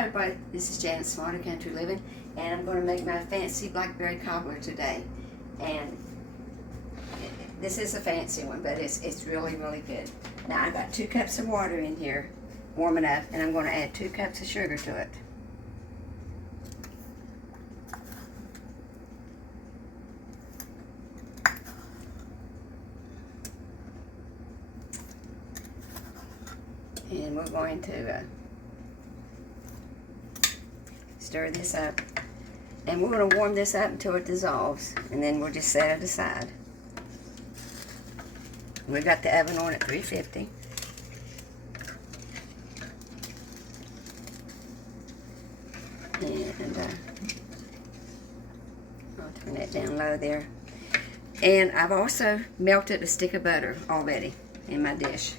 Hi everybody, this is Janet Smarter Country Living, and I'm going to make my fancy blackberry cobbler today. And this is a fancy one, but it's really, really good. Now I've got 2 cups of water in here, warming up, and I'm going to add 2 cups of sugar to it. And we're going to stir this up, and we're going to warm this up until it dissolves, and then we'll just set it aside. We've got the oven on at 350. And I'll turn that down low there. And I've also melted a stick of butter already in my dish.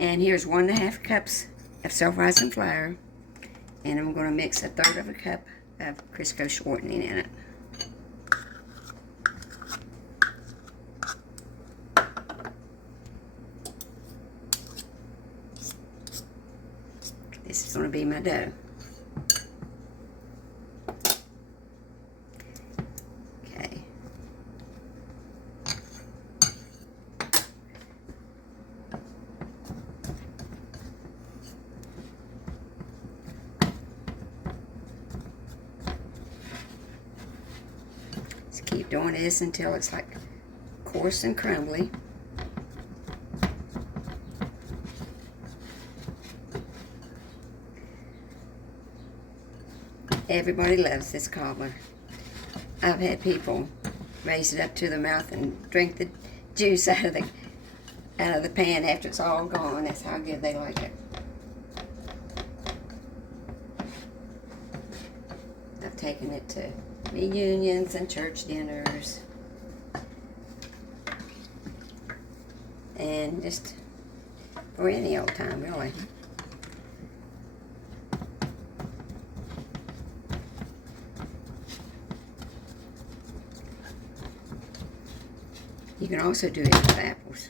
And here's 1.5 cups of self-rising flour, and I'm going to mix 1/3 cup of Crisco shortening in it. This is going to be my dough. Okay. Just keep doing this until it's like coarse and crumbly. Everybody loves this cobbler. I've had people raise it up to their mouth and drink the juice out of the pan after it's all gone. That's how good they like it. I've taken it to reunions and church dinners, and just for any old time, really. You can also do it with apples.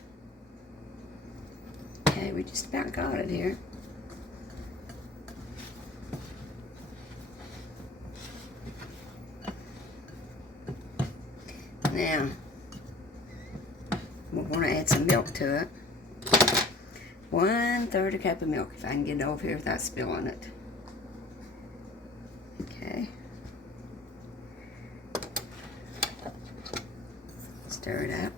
Okay, we just about got it here. Now, we're going to add some milk to it. 1/3 cup of milk, if I can get it over here without spilling it. Okay. Stir it up.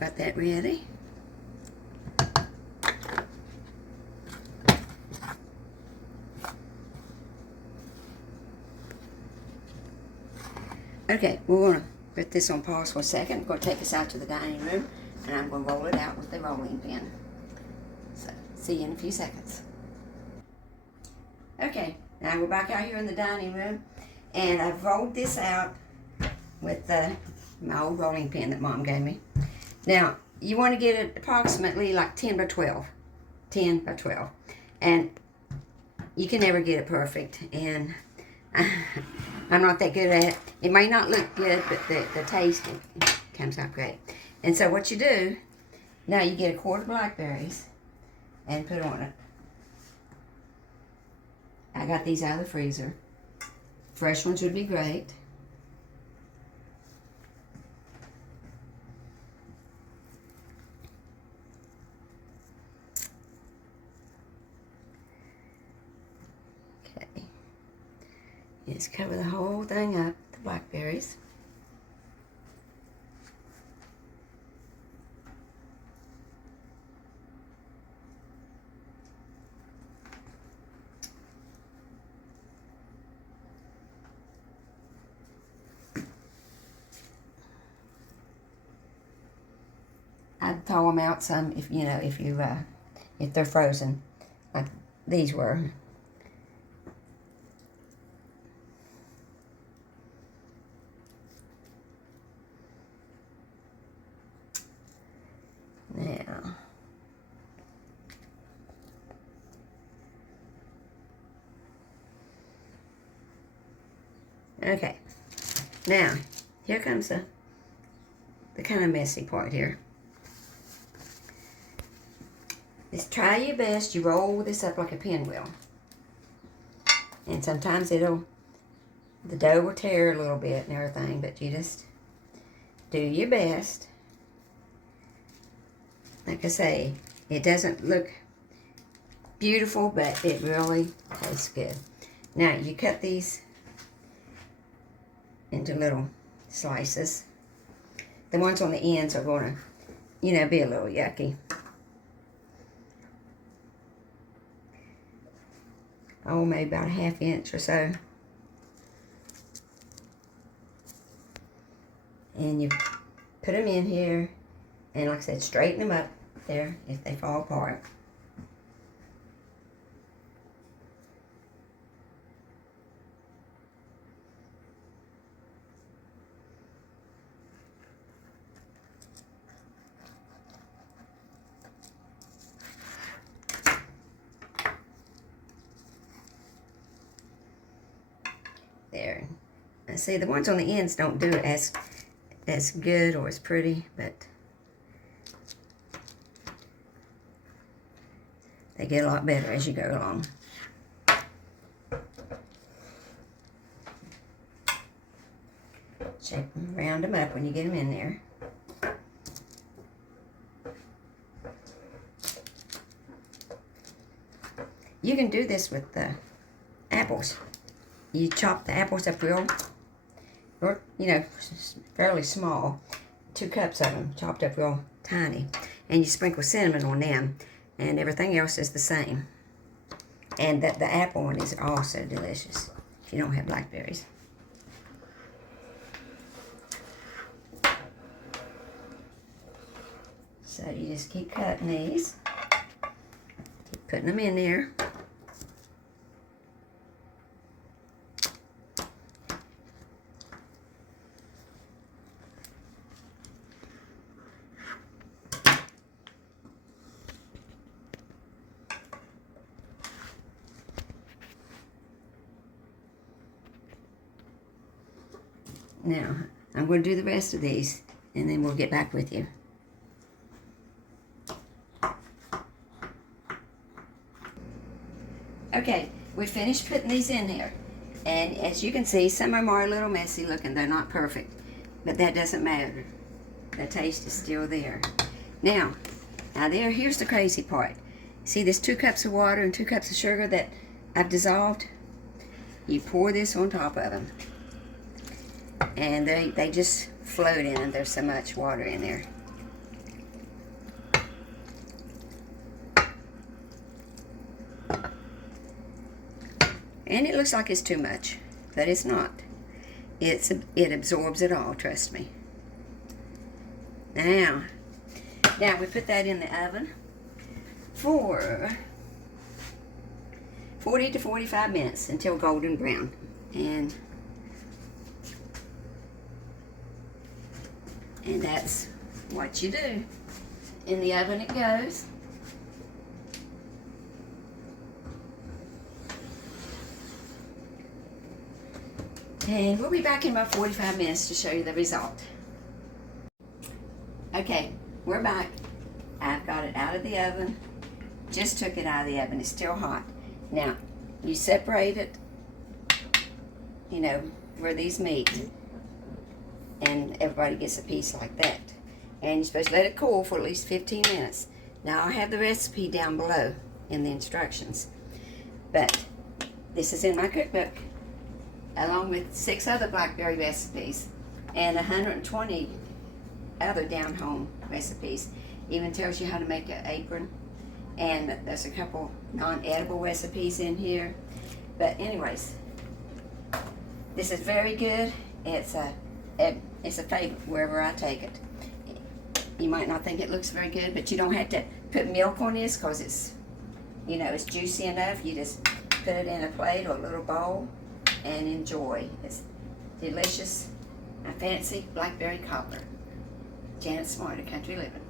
Got that ready. Okay, we're going to put this on pause for a second. I'm going to take this out to the dining room, and I'm going to roll it out with the rolling pin. So, see you in a few seconds. Okay, now we're back out here in the dining room, and I've rolled this out with my old rolling pin that Mom gave me. Now, you want to get it approximately like 10 by 12. 10 by 12. And you can never get it perfect. And I'm not that good at it. It may not look good, but the taste comes out great. And so what you do, now you get a quart of blackberries and put on it. I got these out of the freezer. Fresh ones would be great. Just cover the whole thing up, the blackberries. I'd thaw them out some if if they're frozen, like these were. Now, okay. Now, here comes the kind of messy part here. Just try your best. You roll this up like a pinwheel. And sometimes the dough will tear a little bit and everything, but you just do your best. Like I say, it doesn't look beautiful, but it really tastes good. Now, you cut these into little slices. The ones on the ends are going to, be a little yucky. Oh, maybe about a ½ inch or so. And you put them in here, and like I said, straighten them up there if they fall apart. There. And see, the ones on the ends don't do it as good or as pretty, but they get a lot better as you go along. Shape them, round them up when you get them in there. You can do this with the apples. You chop the apples up real, fairly small. 2 cups of them, chopped up real tiny. And you sprinkle cinnamon on them, and everything else is the same. And the apple one is also delicious if you don't have blackberries. So you just keep cutting these, keep putting them in there. Now, I'm going to do the rest of these, and then we'll get back with you. Okay, we finished putting these in here. And as you can see, some of them are a little messy looking. They're not perfect, but that doesn't matter. The taste is still there. Now here's the crazy part. See this 2 cups of water and 2 cups of sugar that I've dissolved? You pour this on top of them. And they just float in, and there's so much water in there. And it looks like it's too much, but it's not. It absorbs it all, trust me. Now we put that in the oven for 40 to 45 minutes until golden brown. And that's what you do. In the oven it goes. And we'll be back in about 45 minutes to show you the result. Okay, we're back. I've got it out of the oven. Just took it out of the oven. It's still hot. Now, you separate it, where these meet. And everybody gets a piece like that. And you're supposed to let it cool for at least 15 minutes. Now I have the recipe down below in the instructions. But this is in my cookbook, along with 6 other blackberry recipes and 120 other down-home recipes. Even tells you how to make an apron. And there's a couple non-edible recipes in here. But anyways, this is very good. It's a favorite wherever I take it. You might not think it looks very good, but you don't have to put milk on this because it's, you know, it's juicy enough. You just put it in a plate or a little bowl and enjoy. It's delicious. A fancy blackberry cobbler. Janet Smart, Country Living.